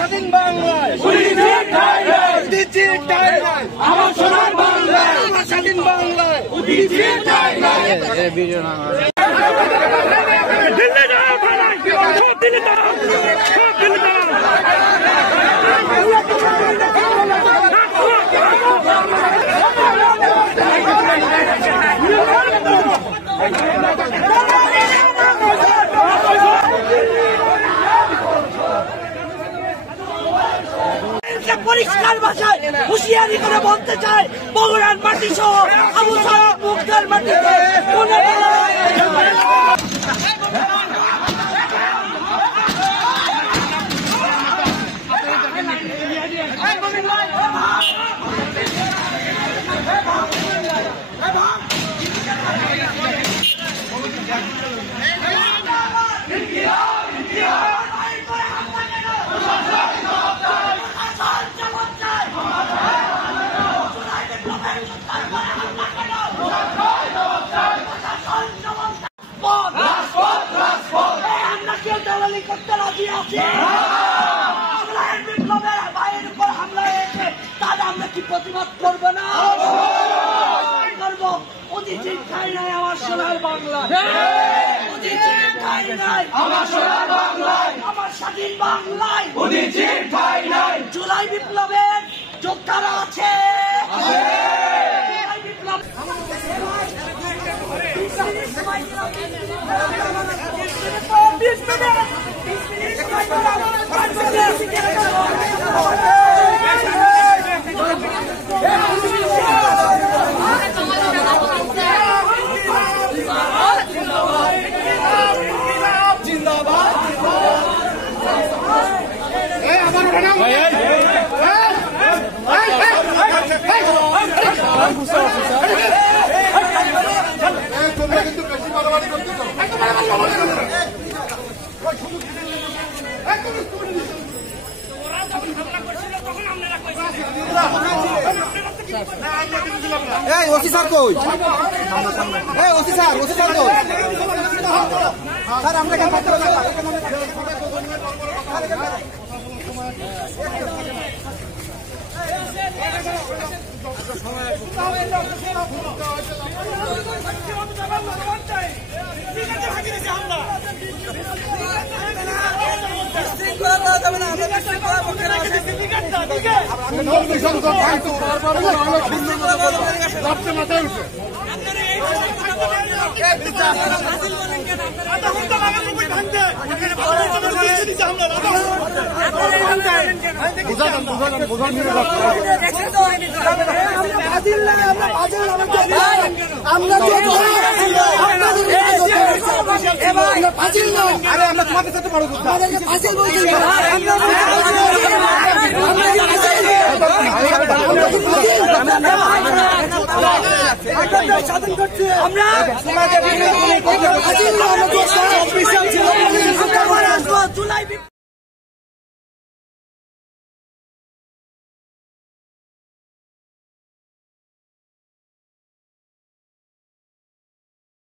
স্বাধীন বাংলায় আমার সোনার বাংলায় আমার স্বাধীন বাংলায় পরিষ্কার ভাষায় হুঁশিয়ারি করে বলতে চাই, বগুড়ার মাটি সহ আবু সাইদ মুগ্ধার মাটিতে করতে রাজি আছি। বিপ্লবের ভাইয়ের উপর হামলা হয়েছে, তাহলে আমরা কি প্রতিবাদ করবো না? করবো। অতিথি ঠাই নাই আমার সোনার বাংলা, অতিথি ঠাই নাই আমার সোনার বাংলায়, আমার স্বাধীন বাংলায় অতিথি ঠাই নাই। জুলাই বিপ্লবের যোদ্ধারা আছে, জুলাই বিপ্লব ওসি স্যার কই? ওসি স্যার কই? স্যার আমরা আমরা তোমাকে সাথে পারবো স্বাধীন করছি আমরা।